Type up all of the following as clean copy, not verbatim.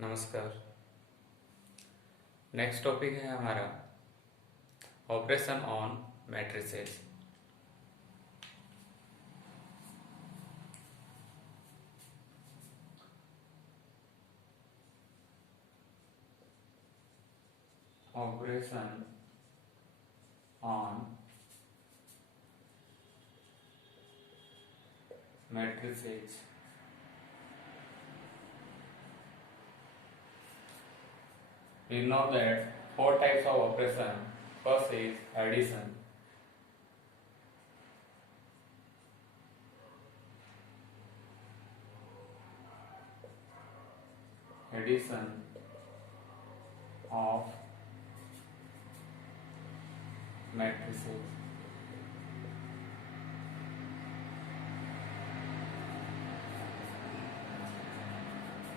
नमस्कार। Next topic है हमारा operation on matrices. Operation on matrices. We know that four types of operation. First is addition. Addition of matrices.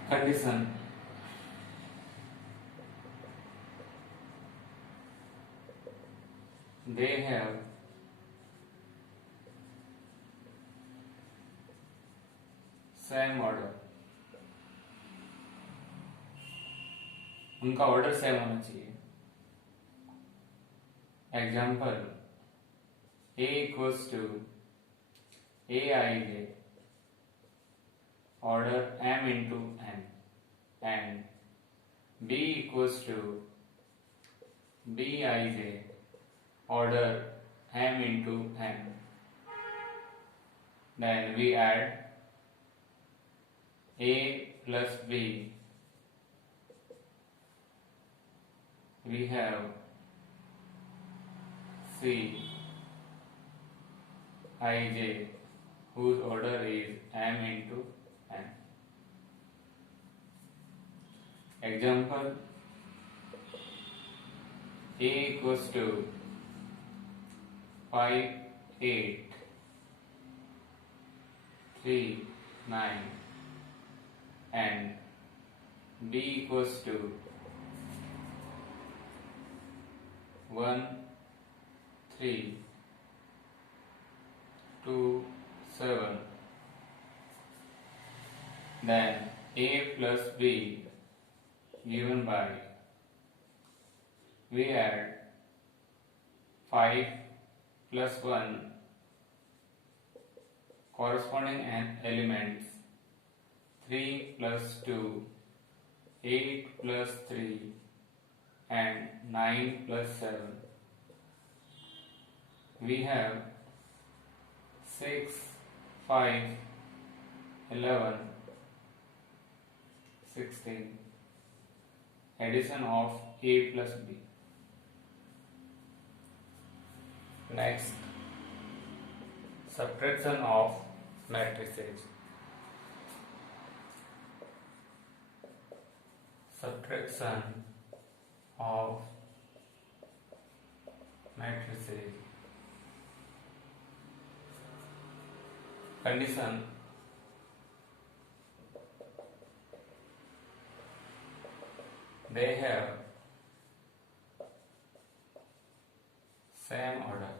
Condition. They have same order. उनका order same होना चाहिए। Example A equals to Aij order m into n and B equals to Bij order m into n. Then we add A plus B. We have C Ij whose order is m into n. Example A equals to 5, 8, 3, 9 and B equals to 1, 3, 2, 7. Then A plus B given by, we add 5 plus 1 corresponding elements, 3 plus 2, 8 plus 3 and 9 plus 7. We have 6, 5, 11, 16. Addition of A plus B. Next, subtraction of matrices. Subtraction of matrices. Condition. They have same order.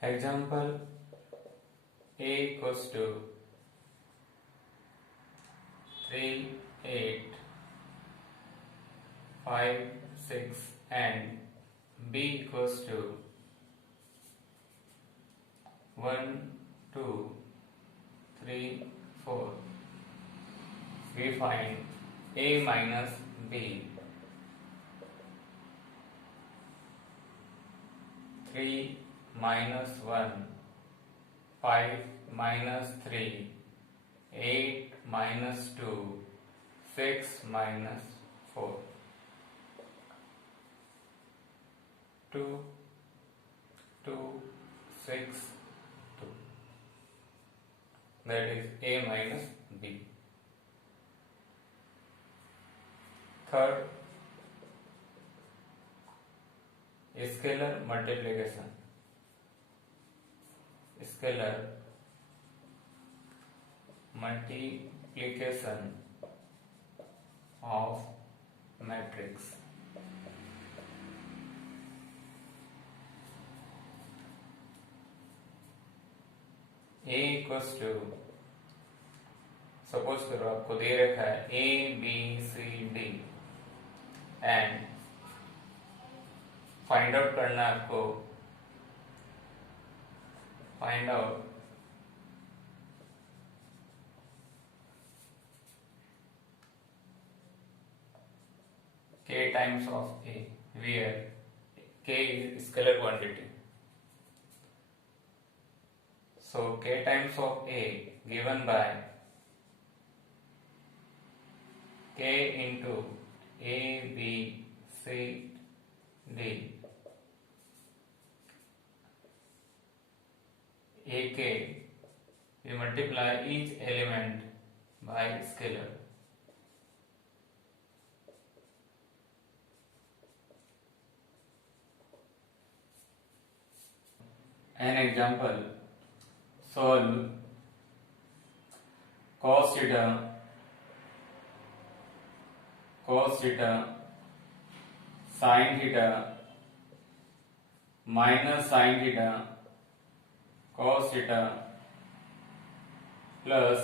Example A equals to 3, 8, 5, 6 and B equals to 1, 2, 3, 4. We find A minus B. 3 minus 1, 5 minus 3, 8 minus 2, 6 minus 4. 2, 2, 6, 2. That is A minus B. Third, scalar multiplication. Scalar multiplication of matrix. A equals to, suppose करो आपको दे रखा है ABCD and find out करना है आपको, find out K times of A, where K is scalar quantity. So K times of A given by K into A, B, C, D. AK, we multiply each element by scalar. An example, solve cos theta sin theta minus sin theta cos theta plus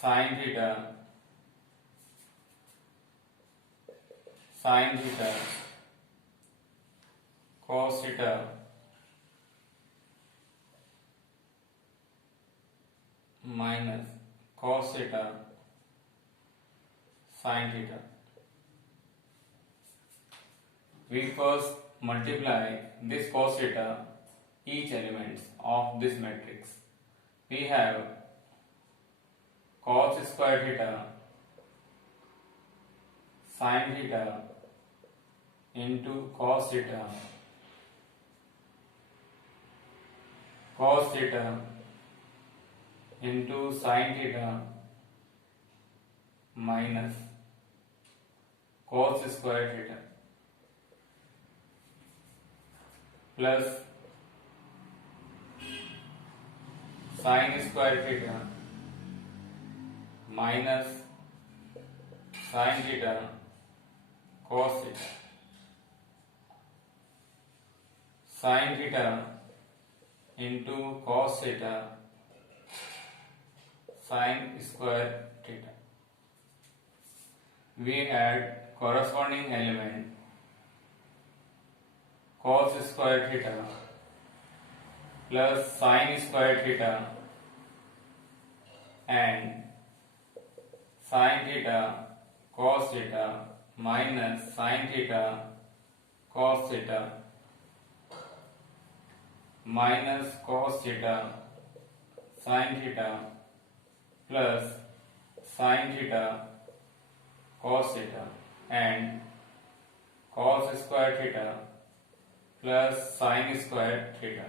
sin theta cos theta minus cos theta sin theta. We first multiply this cos theta each elements of this matrix. We have cos square theta sin theta into cos theta into sin theta minus cos square theta plus sin square theta minus sin theta cos theta, sin theta into cos theta sin square theta. We add corresponding element cos square theta plus sin square theta and sin theta cos theta minus sin theta cos theta minus cos theta sin theta plus sin theta cos theta and cos square theta plus sin square theta.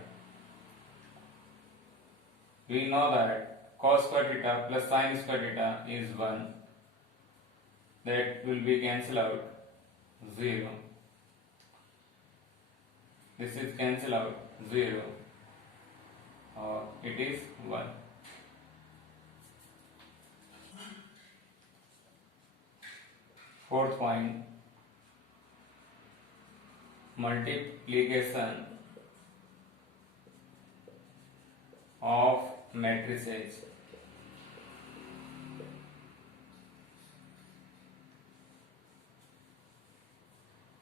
We know that cos square theta plus sin square theta is 1. That will be cancelled out 0. This is cancelled out 0. It is 1. Fourth point, multiplication of matrices.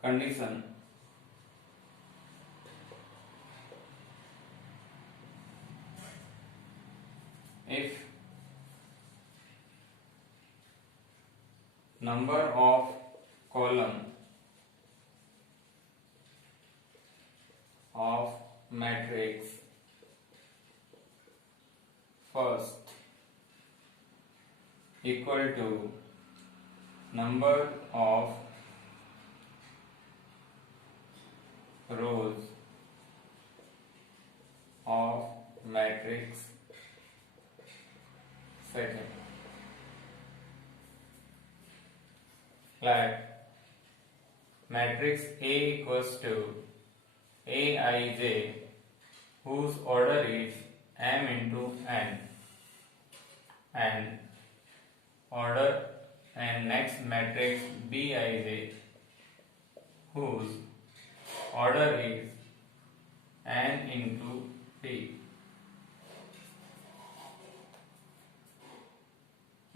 Condition: if number of column of matrix first equal to number of rows of matrix second, like matrix A equals to Aij whose order is m into n, and order and next matrix Bij whose order is n into p.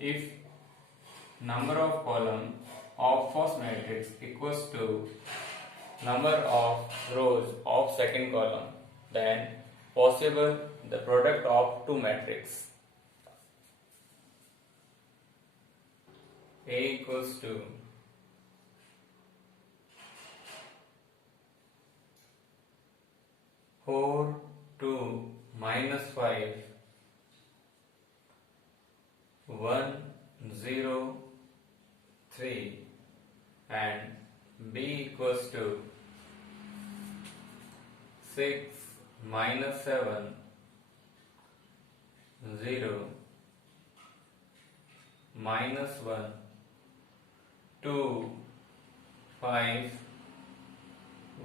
if number of column of first matrix equals to number of rows of second column, then possible the product of two matrix A equals to 4, 2, -5, 1, 0, 3 and B equals to 6, -7, 0, -1, 2, 5,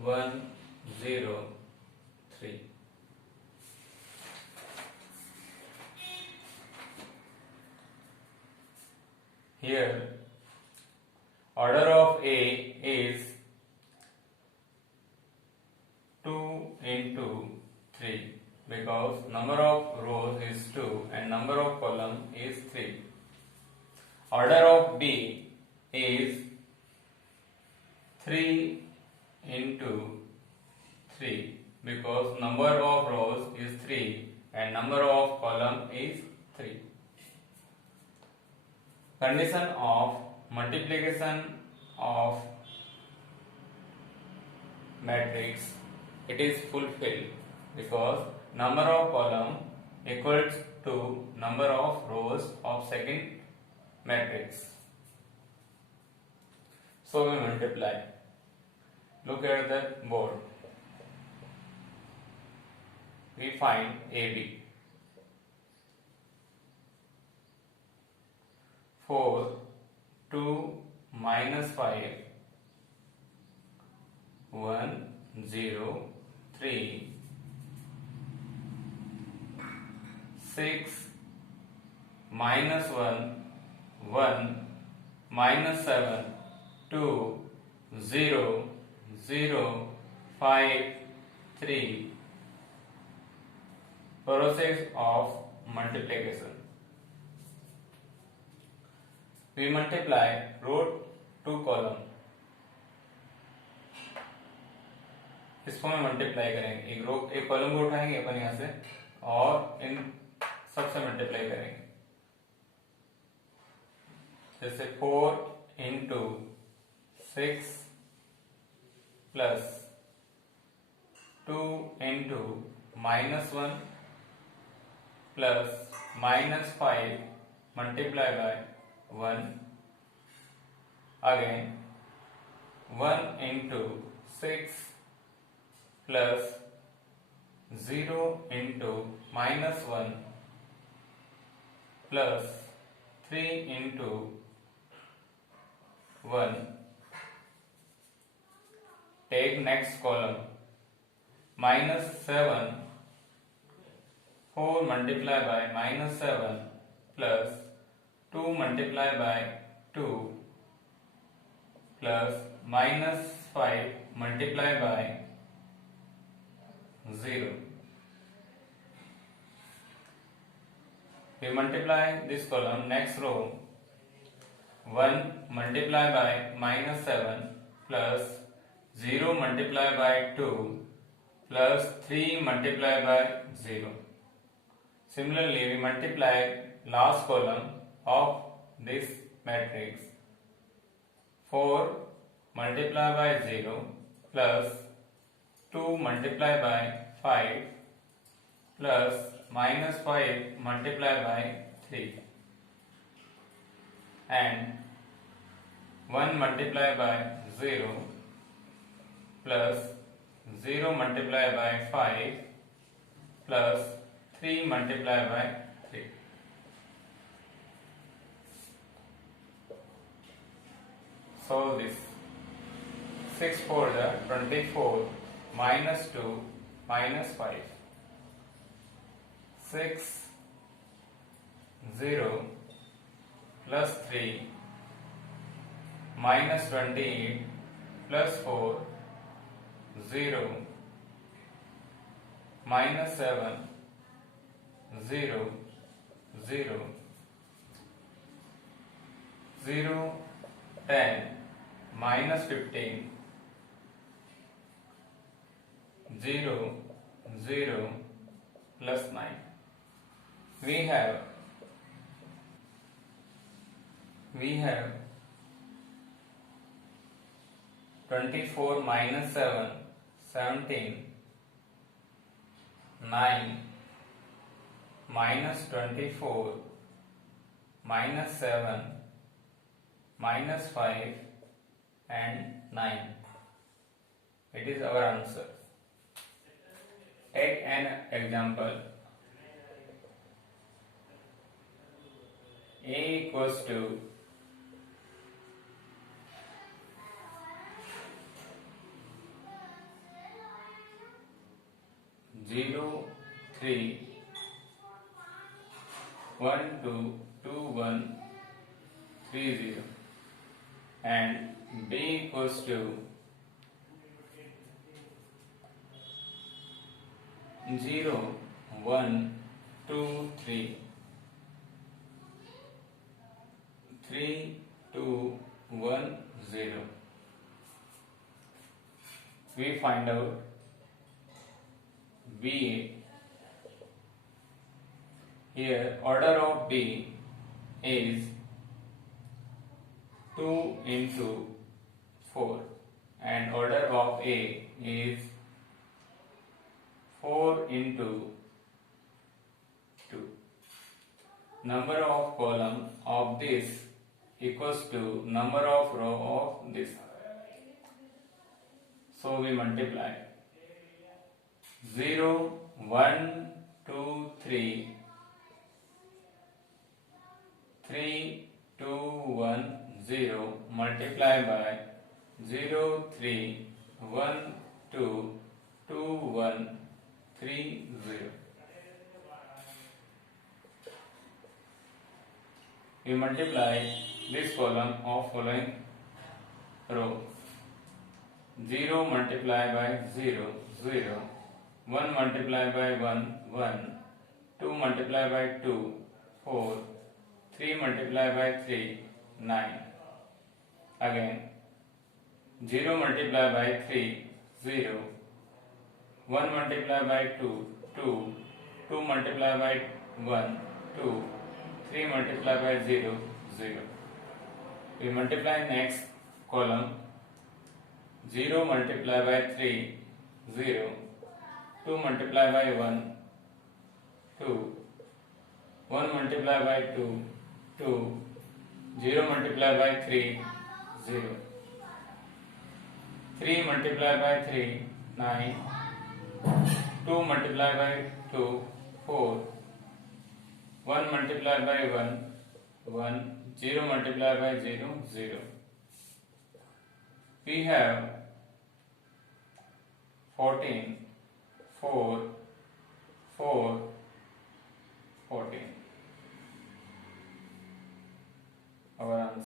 1, 0, 3. Here, order of A is 2 into 3 because number of rows is 2 and number of column is 3. Order of B is 3 into 3 because number of rows is 3 and number of column is 3. Condition of multiplication of matrix, it is fulfilled because number of column equals to number of rows of second matrix. So we multiply. Look at the board. We find AB. 4, 2, -5, 1, 0, 3, 6, -1, 1, -7, 2, 0, 0, 5, 3. Process of multiplication. We multiply row to column. इसको में multiply करेंगे, एक column को उठाएंगे अपन यहाँ से और इन सबसे मल्टीप्लाई करेंगे. जैसे 4 into 6 plus 2 into -1 plus -5 multiply by 1, again 1 into 6 plus 0 into -1 plus 3 into 1. Take next column. -7, 4 multiply by -7 plus 2 multiply by 2 plus -5 multiply by 0. We multiply this column, next row. 1 multiply by -7 plus 0 multiply by 2 plus 3 multiply by 0. Similarly, we multiply last column of this matrix. 4 multiply by 0 plus 2 multiply by 5 plus -5 multiply by 3 and 1 multiply by 0 plus 0 multiply by 5 plus 3 multiply by 3. Solve this. 6 4 the 24 minus 2 minus 5. 6 0 plus 3 minus 28 plus 4 0 minus 7 0 0 0, 10, minus 15, 0, 0, plus 9. We have 24 minus 7, 17, 9, minus 24, minus 7, minus 5 and 9. It is our answer. Take an example. A equals to 0, 3, 1, 2, 2, 1, 3, 0, and B equals to 0, 1, 2, 3, 3, 2, 1, 0. We find out B. Here order of B is 2 into 4 and order of A is 4 into 2. Number of column of this equals to number of row of this. So we multiply 0, 1, 2, 3, 3, 2, 1, 0 multiply by 0, 3, 1, 2, 2, 1, 3, 0. We multiply this column of following row. 0 multiplied by 0, 0. 1 multiplied by 1, 1. 2 multiplied by 2, 4. 3 multiplied by 3, 9. Again, 0 multiplied by 3, 0. 1 multiplied by 2, 2. 2 multiplied by 1, 2. 3 multiplied by 0, 0. We multiply next column. 0 multiplied by 3, 0. 2 multiplied by 1, 2. 1 multiplied by 2, 2. 0 multiplied by 3, 0. 3 multiplied by 3, 9. 2 multiplied by 2, 4. 1 multiplied by 1, 1. 0 multiplied by 0, 0. We have 14, 4, 4, 14. Our answer.